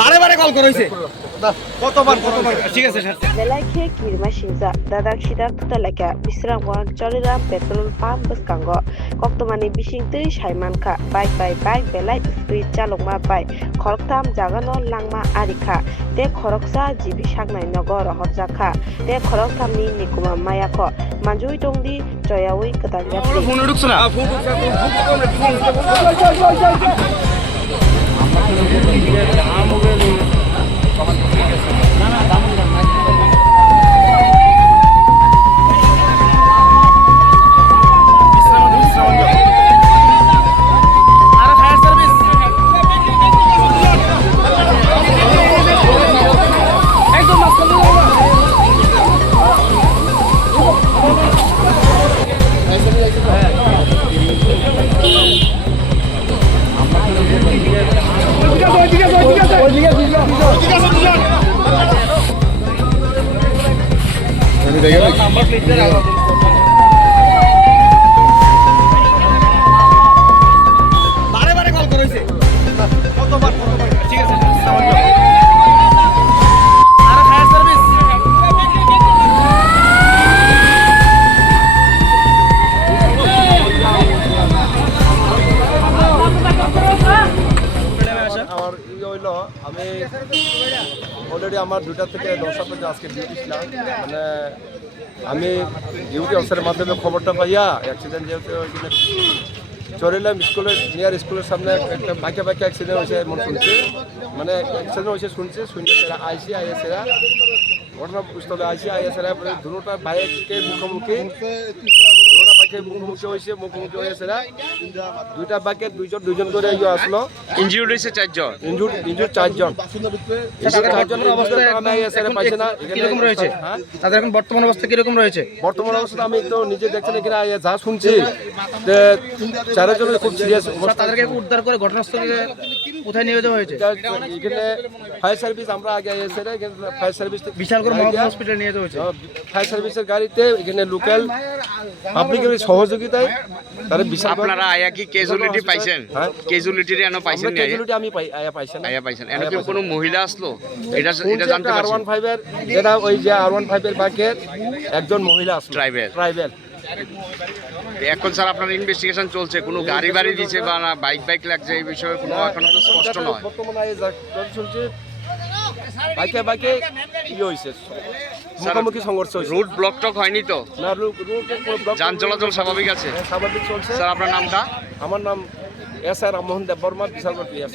বারে বারে কল করেছে কতবার ঠিক আছে sir Belakhe kirma shinza dadak shida tutalaka bisram wan choliram petrol pump beskango koktomani bising tui saiman kha bike belai speed chalokma bai khoroktam jagano langma arikha te khoroksa jibi sagnai nogor horjakha te khoroktam ni nikuma maya kho manjui tongdi joyawi kadanjati phone ঢুকছ না বারে বারে call করেছে কতবার ঠিক আছে আর fire service আমার হইল আমি অলরেডি আমার 2টা থেকে 10টা পর্যন্ত আজকে ডিউটি ছিলাম মানে আমি ডিউটি অফিসারের মাধ্যমে খবরটা পাইয়া অ্যাক্সিডেন্ট যেহেতু চড়িলাম স্কুলের নিয়ার স্কুলের সামনে একটা বাইকে অ্যাক্সিডেন্ট হয়েছে এমন শুনছি মানে অ্যাক্সিডেন্ট হয়েছে শুনছি এরা আইএসএরা ঘটনাস্থলে আইএসএরা দুটোটা বাইকের মুখোমুখি মুখোমুখি হয়েছে দুইটা বাইকের দুইজন করে আসলো ইনজিউর্ড হয়েছে 4 জন ইনজুর 4 জন কিরকম রয়েছে তাদের এখন বর্তমান অবস্থা কিরকম রয়েছে বর্তমান অবস্থা আমি তো নিজে দেখছেন এখানে যা শুনছি যে 4 জনের খুব সিরিয়াস অবস্থা তাদেরকে উদ্ধার করে ঘটনাস্থলে কোথায় নিয়ে যাওয়া হয়েছে এখানে ফায়ার সার্ভিস আমরা আগে এসে ফায়ার সার্ভিস বিশাল করে মহকুমা হসপিটালে নিয়ে যাওয়া হয়েছে ফায়ার সার্ভিসের গাড়িতে এখানে লোকাল পাবলিকের সহযোগিতায় তারা বিশাল আপনারা আয়া কি ক্যাজুয়ালিটি পাইছেন ক্যাজুয়ালিটি এনো পাইছেন না ক্যাজুয়ালিটি আমি পাইছেন আয়া পাইছেন এনো কি কোনো মহিলা আসলো এটা জানতে পারছেন R15 এর যেটা ওই যে R15 এর বাকের একজন মহিলা আসলো ড্রাইভার এখন স্যার আপনার ইনভেস্টিগেশন চলছে কোনো গাড়ি বাড়ি দিয়েছে বা না বাইক লাগছে এই বিষয়ে কোনো এখনো তো স্পষ্ট নয় বর্তমানে শুনছি বাইকে হয়েছে মুখোমুখি সংঘর্ষ হয়েছে রুট ব্লক টক হয়নি তো না যান চলাচল স্বাভাবিক আছে স্বাভাবিক চলছে স্যার আপনার নামটা আমার নাম এস আর মোহন দেব বর্মা বিশালগড় পিএস